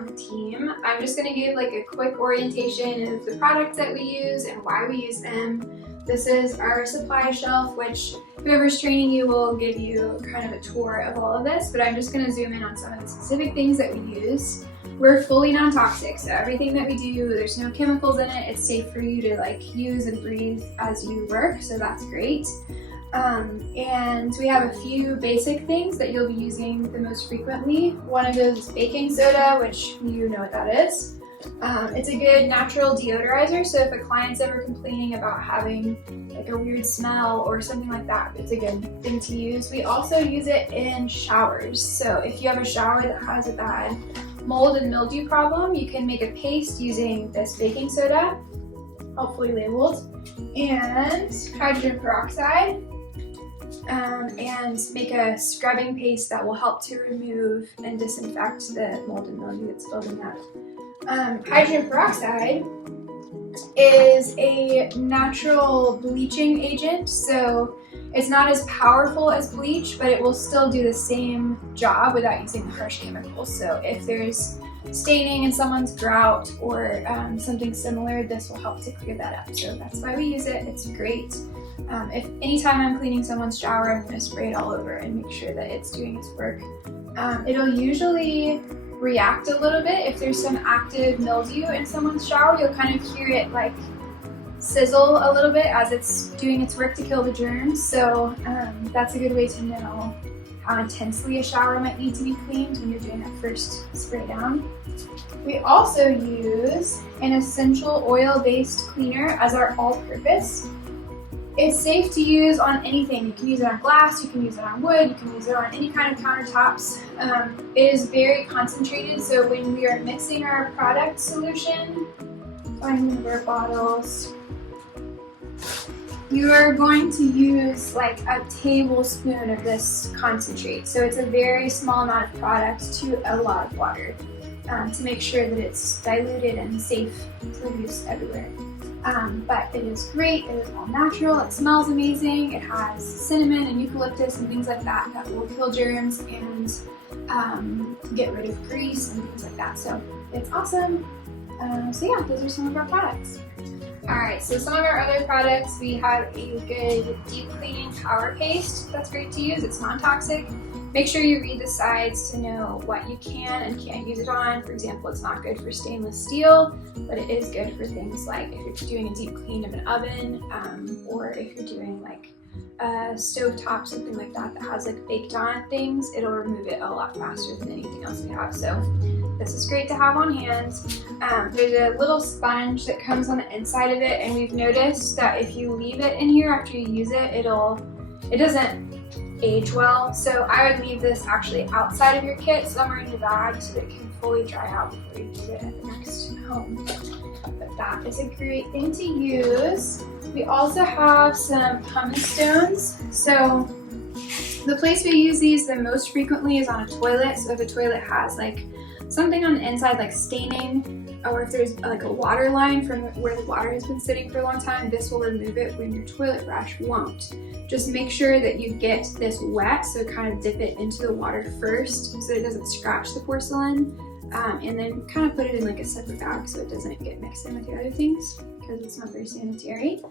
on the team. I'm just gonna give like a quick orientation of the products that we use and why we use them. This is our supply shelf, which whoever's training you will give you kind of a tour of all of this, but I'm just gonna zoom in on some of the specific things that we use. We're fully non-toxic, so everything that we do, there's no chemicals in it. It's safe for you to like use and breathe as you work, so that's great. And we have a few basic things that you'll be using the most frequently. One of those is baking soda, which you know what that is. It's a good natural deodorizer, so if a client's ever complaining about having like a weird smell or something like that, it's a good thing to use. We also use it in showers, so if you have a shower that has a bad mold and mildew problem, you can make a paste using this baking soda, helpfully labeled, and hydrogen peroxide, and make a scrubbing paste that will help to remove and disinfect the mold and mildew that's building up. Hydrogen peroxide is a natural bleaching agent, so it's not as powerful as bleach, but it will still do the same job without using the harsh chemicals. So if there's staining in someone's grout or something similar, this will help to clear that up. So that's why we use it. It's great. If anytime I'm cleaning someone's shower, I'm going to spray it all over and make sure that it's doing its work. It'll usually react a little bit if there's some active mildew in someone's shower. You'll kind of hear it like sizzle a little bit as it's doing its work to kill the germs. So that's a good way to know how intensely a shower might need to be cleaned when you're doing that first spray down. We also use an essential oil-based cleaner as our all-purpose. It's safe to use on anything. You can use it on glass, you can use it on wood, you can use it on any kind of countertops. It is very concentrated, so when we are mixing our product solution, find one of our bottles, you are going to use like a tablespoon of this concentrate. So it's a very small amount of product to a lot of water to make sure that it's diluted and safe for use everywhere. But it is great, it is all natural, it smells amazing, it has cinnamon and eucalyptus and things like that that will kill germs and get rid of grease and things like that. So it's awesome. So yeah, those are some of our products. Alright, so some of our other products, we have a good deep cleaning power paste that's great to use. It's non-toxic. Make sure you read the sides to know what you can and can't use it on. For example, it's not good for stainless steel, but it is good for things like if you're doing a deep clean of an oven, or if you're doing like a stovetop, something like that that has like baked on things, it'll remove it a lot faster than anything else we have. So this is great to have on hand. There's a little sponge that comes on the inside of it, and we've noticed that if you leave it in here after you use it, it doesn't age well. So I would leave this actually outside of your kit, somewhere in your bag, so that it can fully dry out before you use it at the next home. But that is a great thing to use. We also have some pumice stones. So the place we use these the most frequently is on a toilet. So if a toilet has like something on the inside like staining, or if there's like a water line from where the water has been sitting for a long time, this will remove it when your toilet brush won't. Just make sure that you get this wet, so kind of dip it into the water first so it doesn't scratch the porcelain, and then kind of put it in like a separate bag so it doesn't get mixed in with the other things because it's not very sanitary.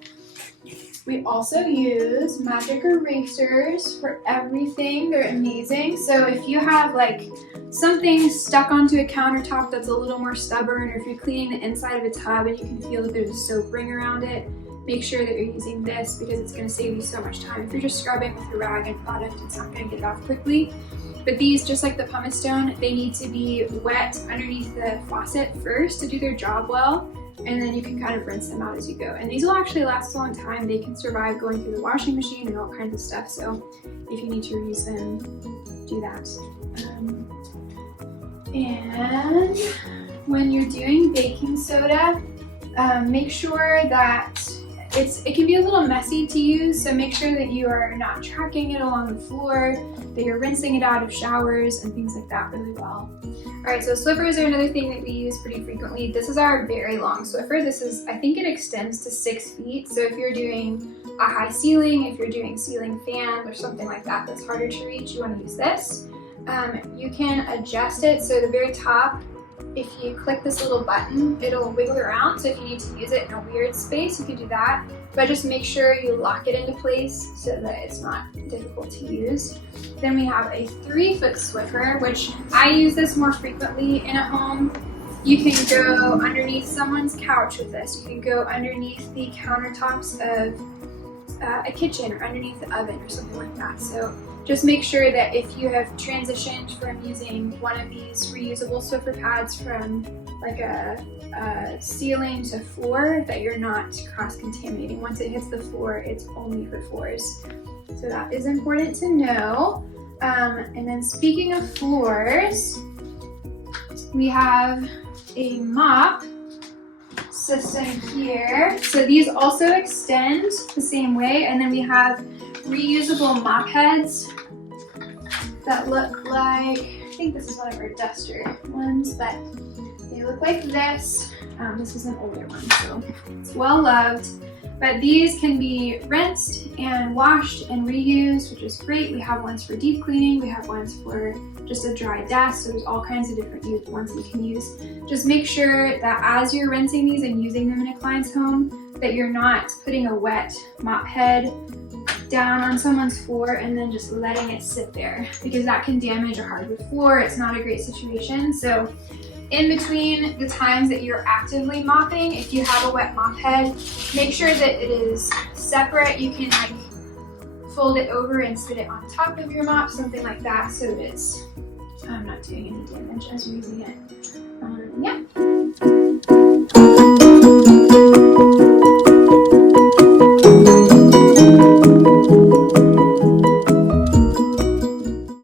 We also use magic erasers for everything. They're amazing. So if you have like something stuck onto a countertop that's a little more stubborn, or if you're cleaning the inside of a tub and you can feel that there's a soap ring around it, make sure that you're using this because it's going to save you so much time. If you're just scrubbing with a rag and product, it's not going to get it off quickly. But these, just like the pumice stone, they need to be wet underneath the faucet first to do their job well, and then you can kind of rinse them out as you go. And these will actually last a long time. They can survive going through the washing machine and all kinds of stuff. So if you need to reuse them, do that. And when you're doing baking soda, make sure that it can be a little messy to use, so make sure that you are not tracking it along the floor, that you're rinsing it out of showers and things like that really well. Alright, so Swiffers are another thing that we use pretty frequently. This is our very long Swiffer. I think it extends to 6 feet, so if you're doing a high ceiling, if you're doing ceiling fans or something like that that's harder to reach, you want to use this. You can adjust it, so the very top if you click this little button, it'll wiggle around. So if you need to use it in a weird space, you can do that. But just make sure you lock it into place so that it's not difficult to use. Then we have a 3-foot Swiffer, which I use this more frequently in a home. You can go underneath someone's couch with this. You can go underneath the countertops of a kitchen or underneath the oven or something like that. So just make sure that if you have transitioned from using one of these reusable Swiffer pads from like a ceiling to floor, that you're not cross-contaminating. Once it hits the floor, it's only for floors. So that is important to know. And then speaking of floors, we have a mop system here. So these also extend the same way, and then we have reusable mop heads that look like, I think this is one of our duster ones, but they look like this. This is an older one, so it's well loved. But these can be rinsed and washed and reused, which is great. We have ones for deep cleaning, we have ones for just a dry desk, so there's all kinds of different ones you can use. Just make sure that as you're rinsing these and using them in a client's home, that you're not putting a wet mop head down on someone's floor and then just letting it sit there, because that can damage a hardwood floor. It's not a great situation. So in between the times that you're actively mopping, if you have a wet mop head, make sure that it is separate. You can like fold it over and sit it on top of your mop, something like that, so that it's not doing any damage as you're using it. Yeah.